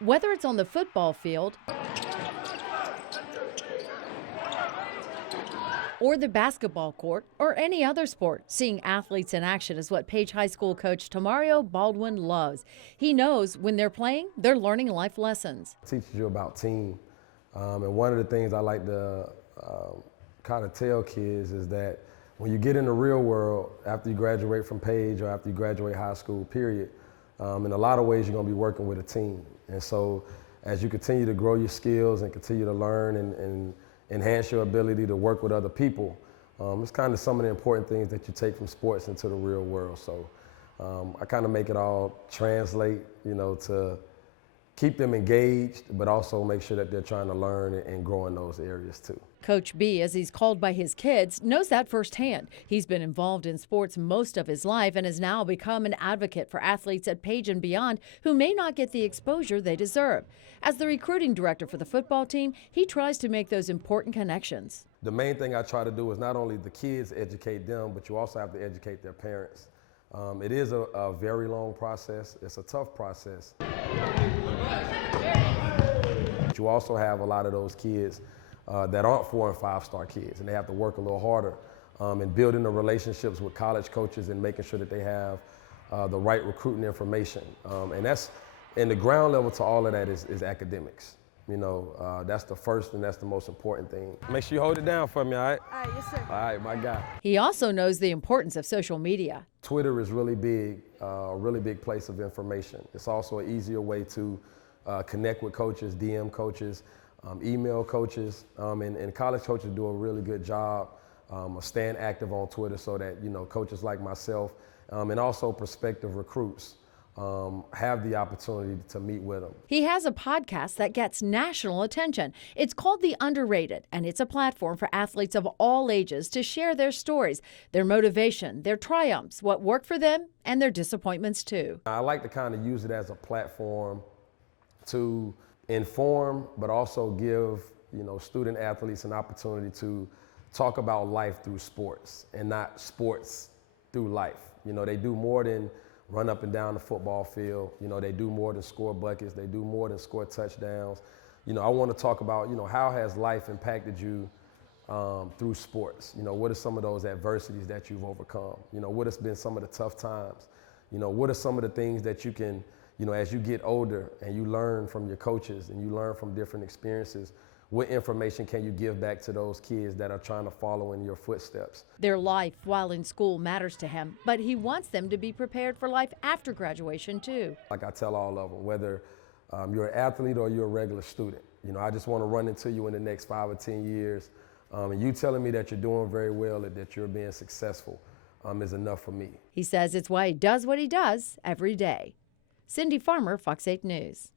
Whether it's on the football field or the basketball court or any other sport, seeing athletes in action is what Page High School coach Tamario Baldwin loves. He knows when they're playing, they're learning life lessons. It teaches you about team. And one of the things I like to kind of tell kids is that when you get in the real world, after you graduate from Page or after you graduate high school, period, in a lot of ways you're going to be working with a team. And so as you continue to grow your skills and continue to learn and enhance your ability to work with other people, it's kind of some of the important things that you take from sports into the real world. So I kind of make it all translate, to keep them engaged, but also make sure that they're trying to learn and grow in those areas too. Coach B, as he's called by his kids, knows that firsthand. He's been involved in sports most of his life and has now become an advocate for athletes at Page and beyond who may not get the exposure they deserve. As the recruiting director for the football team, he tries to make those important connections. The main thing I try to do is not only the kids educate them, but you also have to educate their parents. It is a very long process. It's a tough process. But you also have a lot of those kids that aren't 4- and 5-star kids, and they have to work a little harder in building the relationships with college coaches and making sure that they have the right recruiting information. And the ground level to all of that is academics. That's the first and that's the most important thing. Make sure you hold it down for me, all right? All right, yes, sir. All right, my guy. He also knows the importance of social media. Twitter is really big, a really big place of information. It's also an easier way to connect with coaches, DM coaches, email coaches, and college coaches do a really good job of staying active on Twitter so that, coaches like myself and also prospective recruits have the opportunity to meet with them. He has a podcast that gets national attention. It's called The Underrated, and it's a platform for athletes of all ages to share their stories, their motivation, their triumphs, what worked for them, and their disappointments too. I like to kind of use it as a platform to inform, but also give, student athletes an opportunity to talk about life through sports and not sports through life. They do more than run up and down the football field. They do more than score buckets. They do more than score touchdowns. I want to talk about, how has life impacted you through sports? What are some of those adversities that you've overcome? What has been some of the tough times? What are some of the things that you can, as you get older and you learn from your coaches and you learn from different experiences, what information can you give back to those kids that are trying to follow in your footsteps? Their life while in school matters to him, but he wants them to be prepared for life after graduation too. Like I tell all of them, whether you're an athlete or you're a regular student, I just want to run into you in the next 5 or 10 years, and you telling me that you're doing very well and that you're being successful is enough for me. He says it's why he does what he does every day. Cindy Farmer, Fox 8 News.